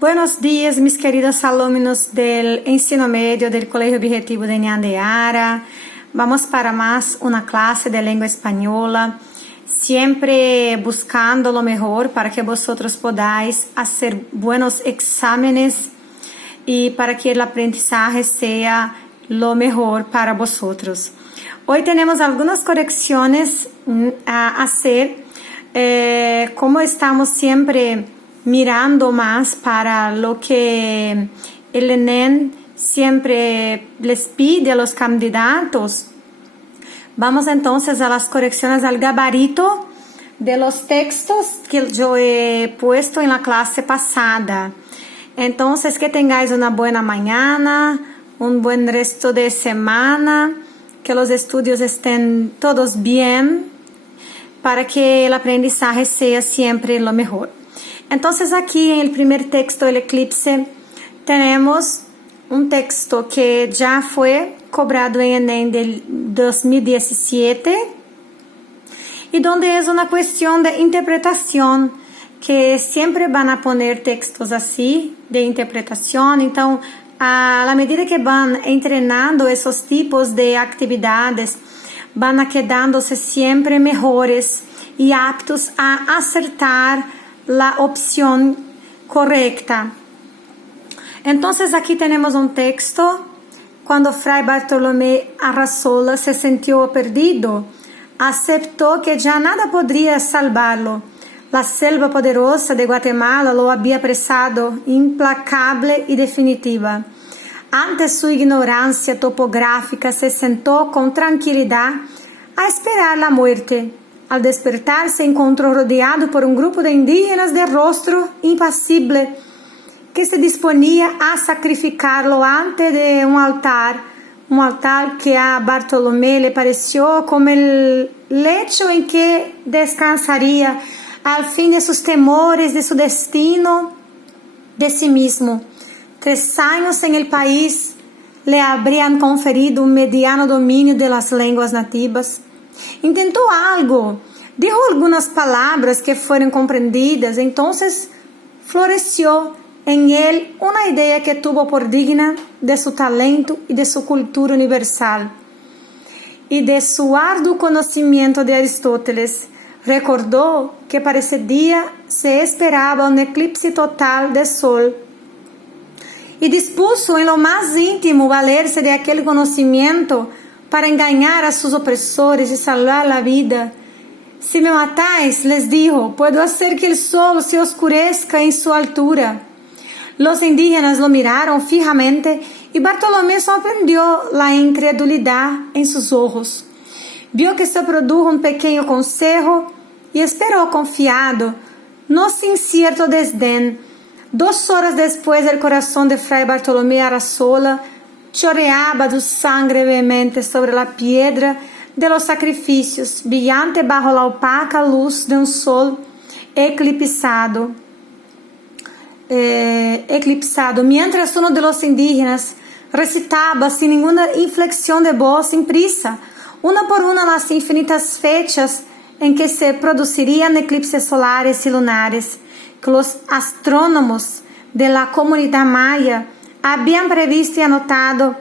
Buenos días, mis queridos alumnos del ensino medio del Colegio Objetivo de Ñandeara. Vamos para más una clase de lengua española, siempre buscando lo mejor para que vosotros podáis hacer buenos exámenes y para que el aprendizaje sea lo mejor para vosotros. Hoy tenemos algunas correcciones a hacer, como estamos siempre mirando más para lo que el ENEM siempre les pide a los candidatos. Vamos entonces a las correcciones al gabarito de los textos que yo he puesto en la clase pasada. Entonces, que tengáis una buena mañana, un buen resto de semana, que los estudios estén todos bien, para que el aprendizaje sea siempre lo mejor. Entonces, aquí en el primer texto del eclipse, tenemos un texto que ya fue cobrado en ENEM del 2017 y donde es una cuestión de interpretación, que siempre van a poner textos así de interpretación. Então, a la medida que van entrenando esos tipos de actividades, van a quedándose siempre mejores y aptos a acertar la opción correcta. Entonces, aquí tenemos un texto. Cuando Fray Bartolomé Arrasola se sintió perdido, aceptó que ya nada podría salvarlo. La selva poderosa de Guatemala lo había apresado, implacable y definitiva. Ante su ignorancia topográfica, se sentó con tranquilidad a esperar la muerte. Al despertar, se encontró rodeado por un grupo de indígenas de rostro impasible que se disponía a sacrificarlo ante de un altar que a Bartolomé le pareció como el lecho en que descansaría al fin de sus temores, de su destino, de sí mismo. 3 años en el país le habrían conferido un mediano dominio de las lenguas nativas. Intentó algo, dijo algunas palabras que fueron comprendidas, entonces floreció en él una idea que tuvo por digna de su talento y de su cultura universal y de su arduo conocimiento de Aristóteles. Recordó que para ese día se esperaba un eclipse total de sol y dispuso en lo más íntimo valerse de aquel conocimiento para engañar a sus opresores y salvar la vida. Si me matáis, les dijo, puedo hacer que el sol se oscurezca en su altura. Los indígenas lo miraron fijamente y Bartolomé sorprendió la incredulidad en sus ojos. Vio que se produjo un pequeño consejo y esperó confiado, no sin cierto desdén. 2 horas después, el corazón de Fray Bartolomé Arrasola chorreaba de sangre vehemente sobre la piedra de los sacrificios, brillante bajo la opaca luz de un sol eclipsado. Mientras uno de los indígenas recitaba sin ninguna inflexión de voz, sin prisa, una por una, las infinitas fechas en que se producirían eclipses solares y lunares, que los astrónomos de la comunidad maya habían previsto y anotado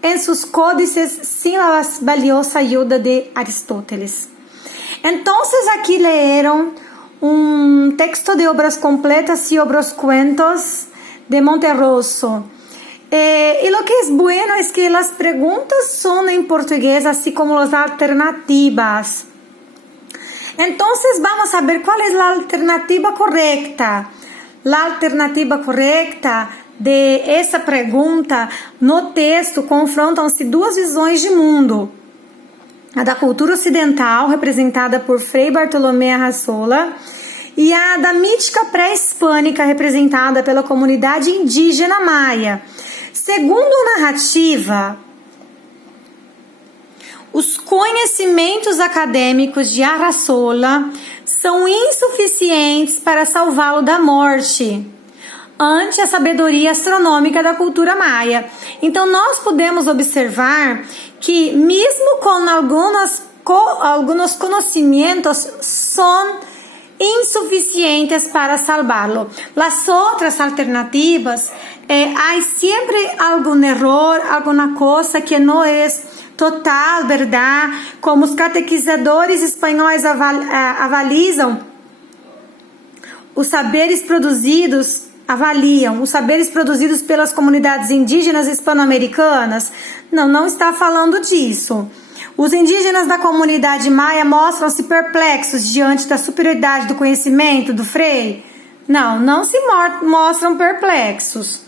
en sus códices sin la valiosa ayuda de Aristóteles. Entonces, aquí leyeron un texto de Obras Completas y Obras Cuentos de Monterroso. Y lo que es bueno es que las preguntas son en portugués, así como las alternativas. Entonces, vamos a ver cuál es la alternativa correcta. La alternativa correcta de essa pergunta no texto confrontam-se 2 visões de mundo. A da cultura ocidental, representada por Frei Bartolomé Arrasola, e a da mítica pré-hispânica, representada pela comunidade indígena maia. Segundo a narrativa, os conhecimentos acadêmicos de Arrasola são insuficientes para salvá-lo da morte ante a sabedoria astronômica da cultura maia. Então, nós podemos observar que, mesmo com algunos conhecimentos, são insuficientes para salvarlo. Las otras alternativas, hay siempre algún error, alguna cosa que no es total, verdade? Como os catequizadores espanhóis avaliam os saberes produzidos pelas comunidades indígenas hispano-americanas? Não está falando disso. Os indígenas da comunidade maia mostram-se perplexos diante da superioridade do conhecimento do Frei? Não se mostram perplexos.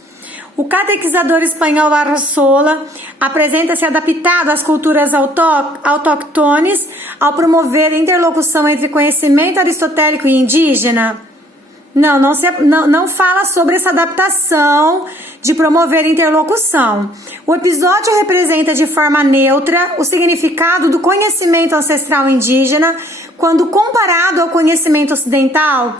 O catequizador espanhol Arrasola apresenta-se adaptado às culturas autóctones ao promover a interlocução entre conhecimento aristotélico e indígena? Não fala sobre essa adaptação de promover interlocução. O episódio representa de forma neutra o significado do conhecimento ancestral indígena quando comparado ao conhecimento ocidental?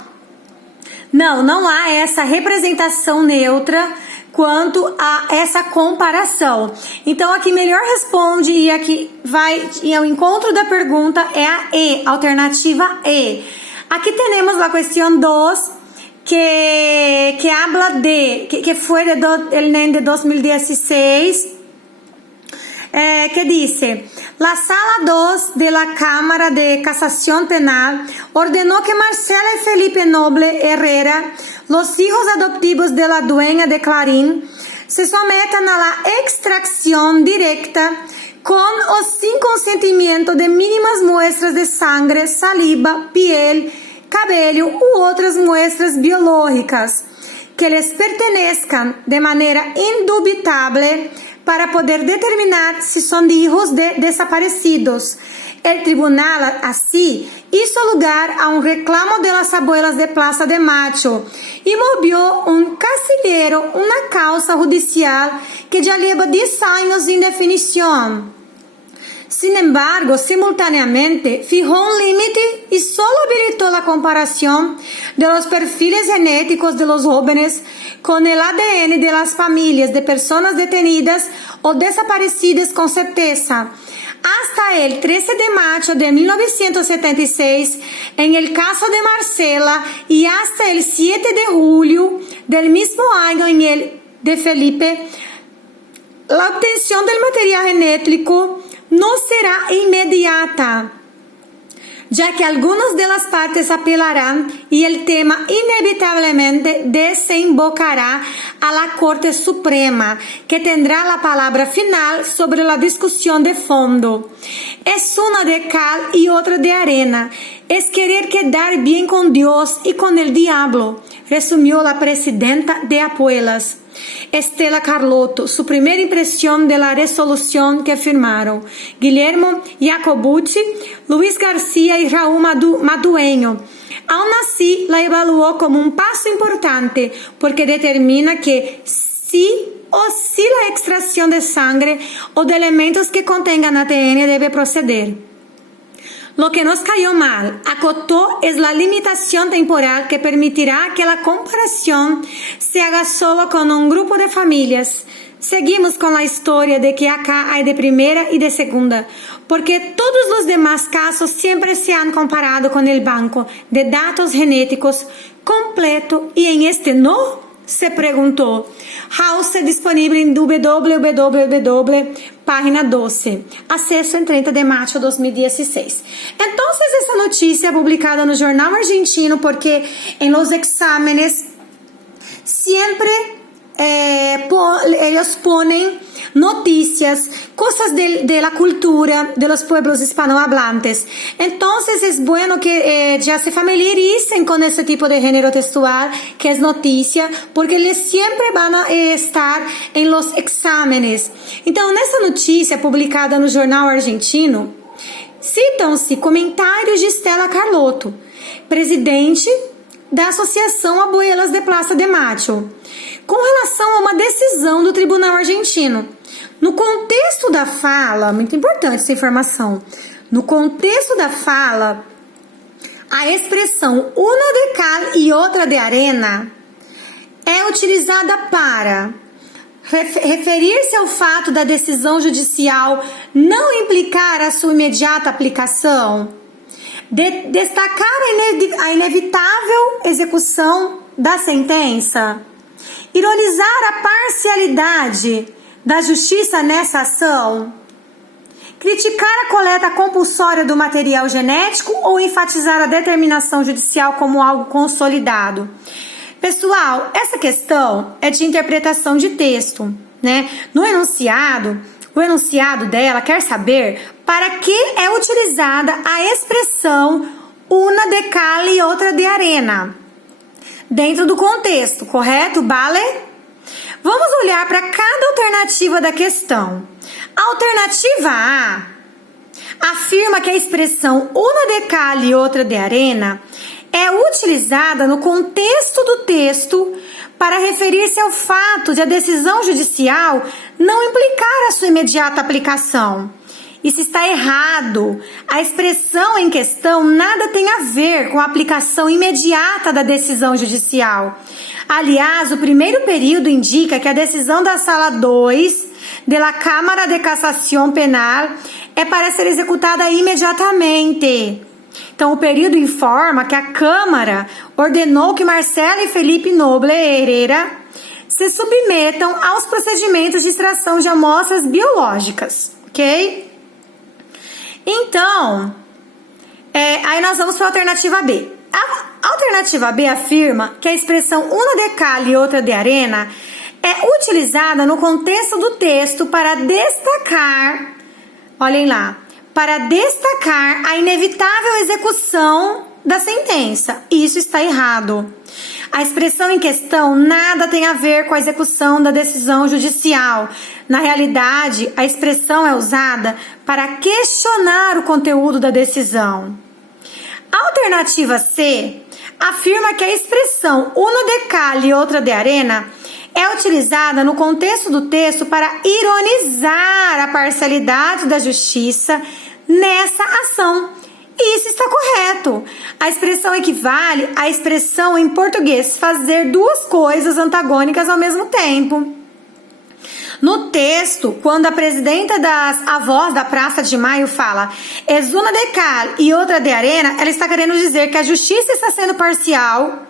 Não há essa representação neutra quanto a essa comparação. Então, a que melhor responde e a que vai ao encontro da pergunta é a E, alternativa E. Aqui temos a questão 2, que habla que foi el NEM de 2016, que dice: la Sala 2 de la Cámara de Casación Penal ordenó que Marcela y Felipe Noble Herrera, los hijos adoptivos de la dueña de Clarín, se sometan a la extracción directa con o sin consentimiento de mínimas muestras de sangre, saliva, piel, cabello u otras muestras biológicas que les pertenezcan de manera indubitable para poder determinar si son hijos de desaparecidos. El tribunal así hizo lugar a un reclamo de las abuelas de Plaza de Macho y movió un casillero, una causa judicial que ya lleva 10 años sin definición. Sin embargo, simultáneamente fijó un límite y solo habilitó la comparación de los perfiles genéticos de los jóvenes con el ADN de las familias de personas detenidas o desaparecidas con certeza. Hasta el 13 de mayo de 1976, en el caso de Marcela, y hasta el 7 de julio del mismo año en el de Felipe, la obtención del material genético no será inmediata, ya que algunas de las partes apelarán y el tema inevitablemente desembocará a la Corte Suprema, que tendrá la palabra final sobre la discusión de fondo. Es una de cal y otra de arena. Es querer quedar bien con Dios y con el diablo, resumió la presidenta de Apuelas, Estela Carlotto, su primera impresión de la resolución que firmaron Guillermo Jacobucci, Luis García y Raúl Madueño. Aún así, la evaluó como un paso importante porque determina que si la extracción de sangre o de elementos que contengan ADN debe proceder. Lo que nos cayó mal, acotó, es la limitación temporal que permitirá que la comparación se haga solo con un grupo de familias. Seguimos con la historia de que acá hay de primera y de segunda, porque todos los demás casos siempre se han comparado con el banco de datos genéticos completo y en este no. Se preguntou. House disponível em www, página 12. Acesso em 30 de março de 2016. Então, essa notícia é publicada no jornal argentino porque em los exámenes siempre ellos ponen noticias, cosas de la cultura de los pueblos hispanohablantes. Entonces es bueno que ya se familiaricen con este tipo de género textual que es noticia, porque les siempre van a estar en los exámenes. Então, nessa notícia publicada no jornal argentino, citam-se comentários de Estela Carlotto, presidente da Associação Abuelas de Plaza de Macho, com relação a uma decisão do Tribunal Argentino. No contexto da fala, muito importante essa informação, no contexto da fala, a expressão una de cal e outra de arena é utilizada para referir-se ao fato da decisão judicial não implicar a sua imediata aplicação. Destacar a inevitável execução da sentença. Ironizar a parcialidade da justiça nessa ação. Criticar a coleta compulsória do material genético ou enfatizar a determinação judicial como algo consolidado. Pessoal, essa questão é de interpretação de texto, né? No enunciado, o enunciado dela quer saber para que é utilizada a expressão una de cal e outra de arena, dentro do contexto, correto, vale? Vamos olhar para cada alternativa da questão. A alternativa A afirma que a expressão una de cal e outra de arena é utilizada no contexto do texto para referir-se ao fato de a decisão judicial não implicar a sua imediata aplicação. Isso está errado. A expressão em questão nada tem a ver com a aplicação imediata da decisão judicial. Aliás, o primeiro período indica que a decisão da Sala 2 da Câmara de Cassação Penal é para ser executada imediatamente. Então, o período informa que a Câmara ordenou que Marcelo e Felipe Noble Herrera se submetam aos procedimentos de extração de amostras biológicas, ok? Então, aí nós vamos para a alternativa B. A alternativa B afirma que a expressão una de cal e outra de arena é utilizada no contexto do texto para destacar, olhem lá, para destacar a inevitável execução da sentença. Isso está errado. A expressão em questão nada tem a ver com a execução da decisão judicial. Na realidade, a expressão é usada para questionar o conteúdo da decisão. A alternativa C afirma que a expressão una de cal e outra de arena é utilizada no contexto do texto para ironizar a parcialidade da justiça nessa ação. E isso está correto. A expressão equivale à expressão em português fazer duas coisas antagônicas ao mesmo tempo. No texto, quando a presidenta das avós da Praça de Maio fala es una de cal e outra de arena, ela está querendo dizer que a justiça está sendo parcial,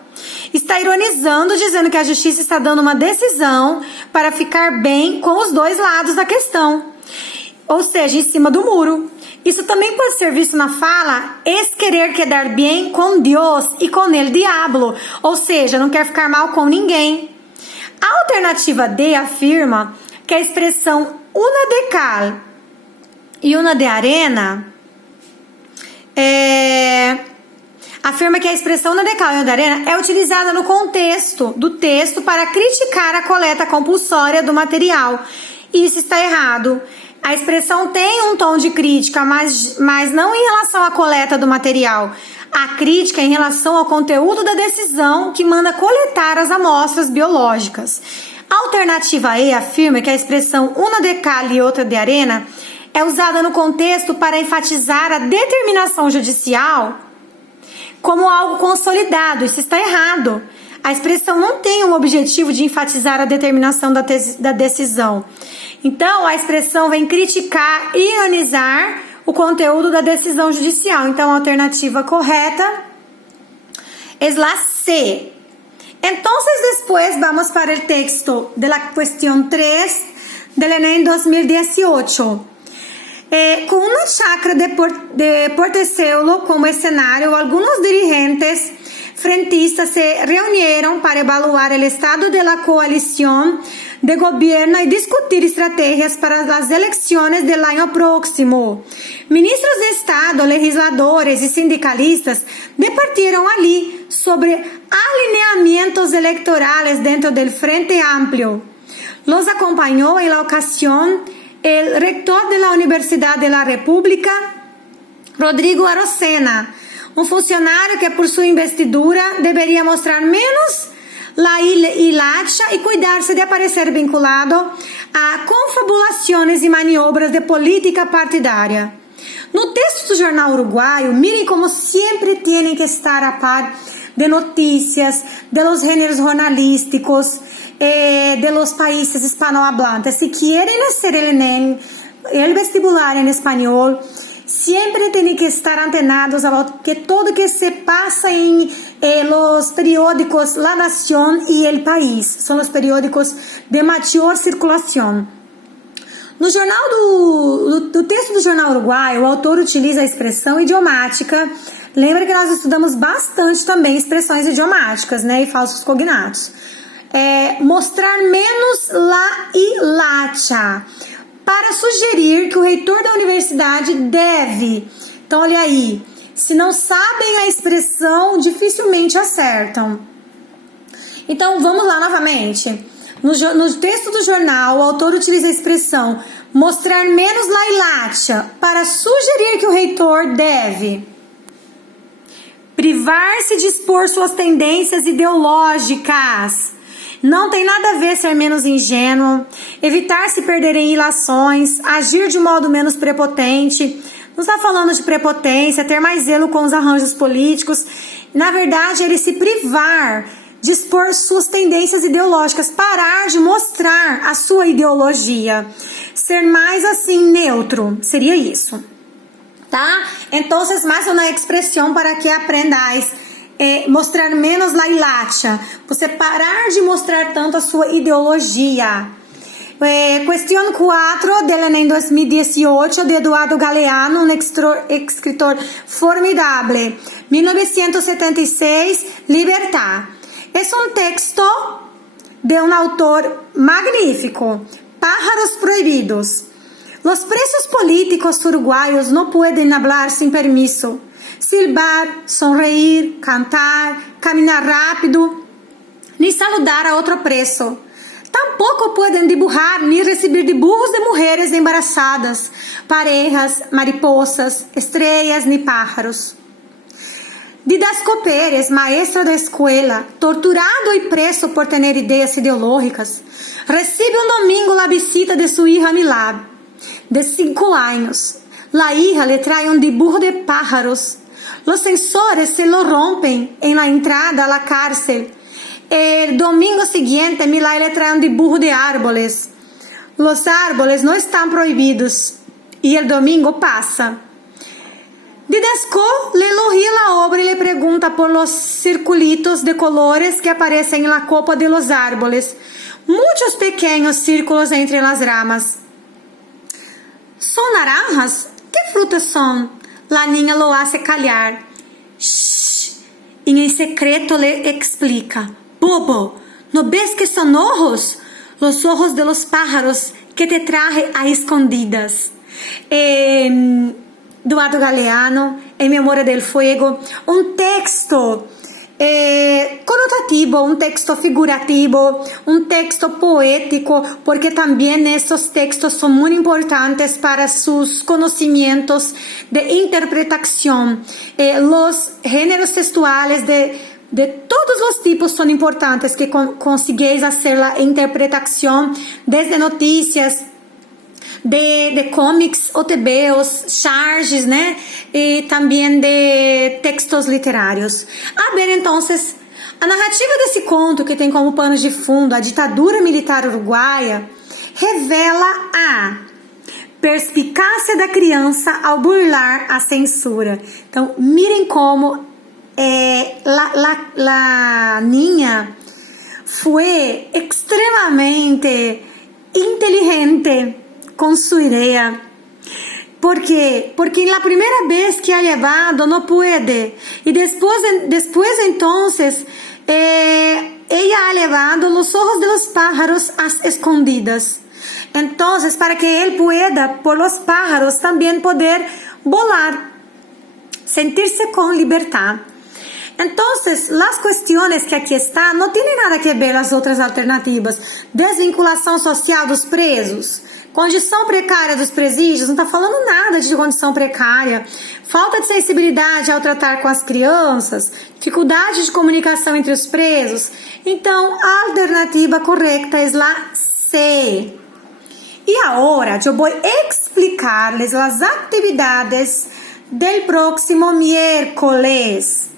está ironizando, dizendo que a justiça está dando uma decisão para ficar bem com os dois lados da questão, ou seja, em cima do muro. Isso também pode ser visto na fala es querer quedar bien con Dios e con el diablo, ou seja, não quer ficar mal com ninguém. A alternativa D afirma que a expressão una de cal e una de arena afirma que a expressão una de cal e una de arena é utilizada no contexto do texto para criticar a coleta compulsória do material. Isso está errado. A expressão tem um tom de crítica, mas não em relação à coleta do material. A crítica é em relação ao conteúdo da decisão que manda coletar as amostras biológicas. A alternativa E afirma que a expressão una de cal e outra de arena é usada no contexto para enfatizar a determinação judicial como algo consolidado. Isso está errado. A expressão não tem o objetivo de enfatizar a determinação da decisão. Então, a expressão vem criticar e ironizar o conteúdo da decisão judicial. Então, a alternativa correta é a C. Entonces, después vamos para el texto de la cuestión 3 del ENEM 2018. Con una chacra de Portezuelo como escenario, algunos dirigentes frentistas se reunieron para evaluar el estado de la coalición de gobierno y discutir estrategias para las elecciones del año próximo. Ministros de Estado, legisladores y sindicalistas debatieron allí sobre alineamientos electorales dentro del Frente Amplio. Los acompañó en la ocasión el rector de la Universidad de la República, Rodrigo Arocena, un funcionario que por su investidura debería mostrar menos la hilacha y cuidarse de aparecer vinculado a confabulaciones y maniobras de política partidária. No texto do Jornal Uruguaio, miren como siempre tienen que estar a par de noticias, de los géneros jornalísticos, de los países hispanohablantes. Si quieren hacer el ENEM, el vestibular en español, siempre tienen que estar antenados a lo que todo que se pasa en los periódicos La Nación y El País. São os periódicos de maior circulação. No jornal do texto do Jornal Uruguai, o autor utiliza a expressão idiomática. Lembra que nós estudamos bastante também expressões idiomáticas, né, e falsos cognatos. Mostrar menos lá e lacha, para sugerir que o reitor da universidade deve. Então, olha aí, se não sabem a expressão, dificilmente acertam. Então, vamos lá novamente. No texto do jornal, o autor utiliza a expressão mostrar menos lá e lacha, para sugerir que o reitor deve privar-se de expor suas tendências ideológicas. Não tem nada a ver ser menos ingênuo, evitar se perder em ilações, agir de modo menos prepotente. Não está falando de prepotência, ter mais zelo com os arranjos políticos. Na verdade, ele se privar de expor suas tendências ideológicas, parar de mostrar a sua ideologia. Ser mais assim, neutro, seria isso. Tá? Então, mais uma expressão para que aprendáis. Mostrar menos la hilacha. Você parar de mostrar tanto a sua ideologia. Questão 4 del Enem 2018 de Eduardo Galeano, um escritor formidable. 1976, Libertad. Es un texto de un autor magnífico. Pájaros prohibidos. Los presos políticos uruguayos no pueden hablar sin permiso. Silbar, sonreír, cantar, caminar rápido, ni saludar a otro preso. Tampoco pueden dibujar ni recibir dibujos de mujeres embarazadas, parejas, mariposas, estrellas ni pájaros. Didasco Pérez, maestro de escuela, torturado y preso por tener ideas ideológicas, recibe un domingo la visita de su hija Milad, de 5 años. La hija le trae un dibujo de pájaros. Los sensores se lo rompen en la entrada a la cárcel. El domingo siguiente, Milad le trae un dibujo de árboles. Los árboles no están prohibidos y el domingo pasa. Didasco le elogia la obra y le pregunta por los circulitos de colores que aparecen en la copa de los árboles. Muchos pequeños círculos entre las ramas. ¿Son naranjas? ¿Qué frutas son? La niña lo hace callar. Shh. Y en secreto le explica. Bobo, ¿no ves que son ojos? Los ojos de los pájaros que te traje a escondidas. Eduardo Galeano, Em Memória del Fuego, um texto conotativo, um texto figurativo, um texto poético, porque também esses textos são muito importantes para seus conhecimentos de interpretação. Os gêneros textuales de todos os tipos são importantes, que consigueis fazer a interpretação desde notícias, de cómics, OTBs, charges, né? E também de textos literários. A ver, então, a narrativa desse conto, que tem como pano de fundo a ditadura militar uruguaia, revela a perspicácia da criança ao burlar a censura. Então, mirem como la niña foi extremamente inteligente con su idea. ¿Por qué? Porque en la primera vez que ha llevado no puede. Y después entonces ella ha llevado los ojos de los pájaros a escondidas. Entonces, para que él pueda, por los pájaros, también poder volar, sentirse con libertad. Entonces, las cuestiones que aquí están no tienen nada que ver las otras alternativas. Desvinculação social dos presos, condição precária dos presídios, não está falando nada de condição precária, falta de sensibilidade ao tratar com as crianças, dificuldade de comunicação entre os presos. Então, a alternativa correcta é la C. E agora, eu vou explicar-lhes as atividades del próximo miércoles.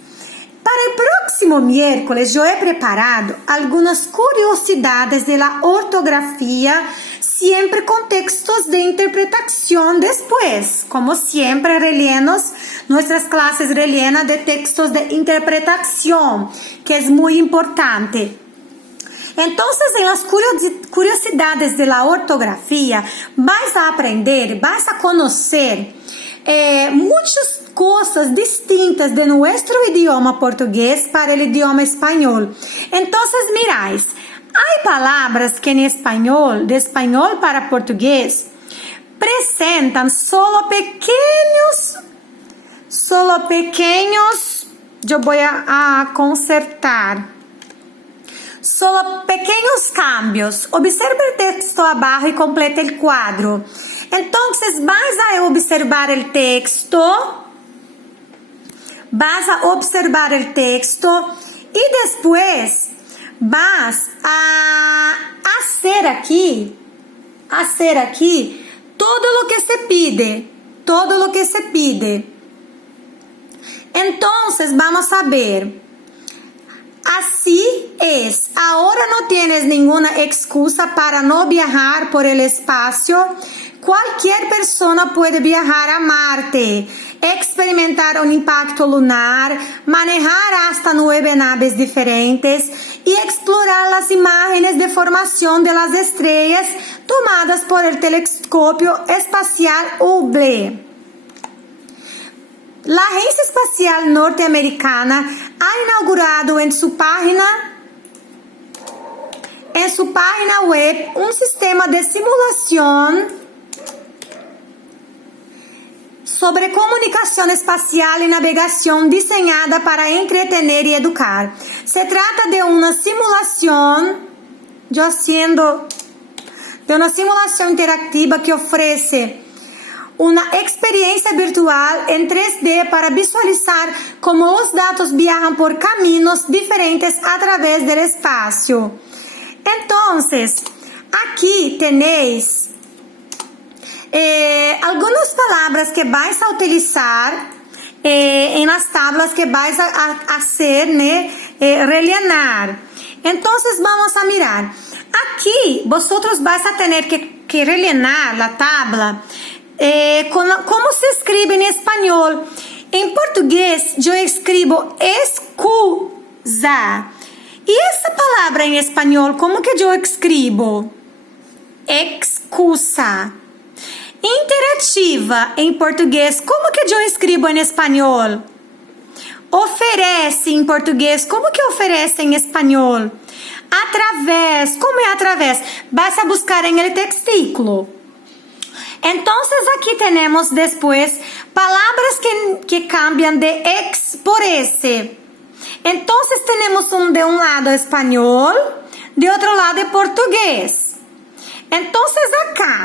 Para el próximo miércoles, yo he preparado algunas curiosidades de la ortografía siempre con textos de interpretación después. Como siempre, rellenos, nuestras clases rellenas de textos de interpretación, que es muy importante. Entonces, en las curiosidades de la ortografía, vais a aprender, vais a conocer muchas cosas distintas de nuestro idioma portugués para el idioma español. Entonces, miráis, hay palabras que en español, de español para portugués, presentan solo pequeños, yo voy a consertar. Solo pequeños cambios. Observa el texto abajo y completa el cuadro. Entonces, vas a observar el texto. Y después vas a hacer aquí todo lo que se pide. Entonces, vamos a ver. Así es, ahora no tienes ninguna excusa para no viajar por el espacio. Cualquier persona puede viajar a Marte, experimentar un impacto lunar, manejar hasta 9 naves diferentes y explorar las imágenes de formación de las estrellas tomadas por el telescopio espacial Hubble. La Agencia Espacial Norteamericana ha inaugurado en su página web un sistema de simulación sobre comunicación espacial y navegación diseñada para entretener y educar. Se trata de una simulación, interactiva que ofrece una experiencia virtual en 3D para visualizar cómo los datos viajan por caminos diferentes a través del espacio. Entonces, aquí tenéis algunas palabras que vais a utilizar en las tablas que vais a hacer, rellenar. Entonces, vamos a mirar. Aquí, vosotros vais a tener que rellenar la tabla. ¿Cómo se escribe en español? En portugués yo escribo excusa. ¿Y esa palabra en español, cómo que yo escribo? Excusa. Interativa en portugués, ¿cómo que yo escribo en español? Oferece en portugués, ¿cómo que oferece en español? Através, ¿cómo es através? Vas a buscar en el textículo. Entonces aquí tenemos después palabras que cambian de ex por ese. Entonces tenemos de un lado español, de otro lado portugués. Entonces acá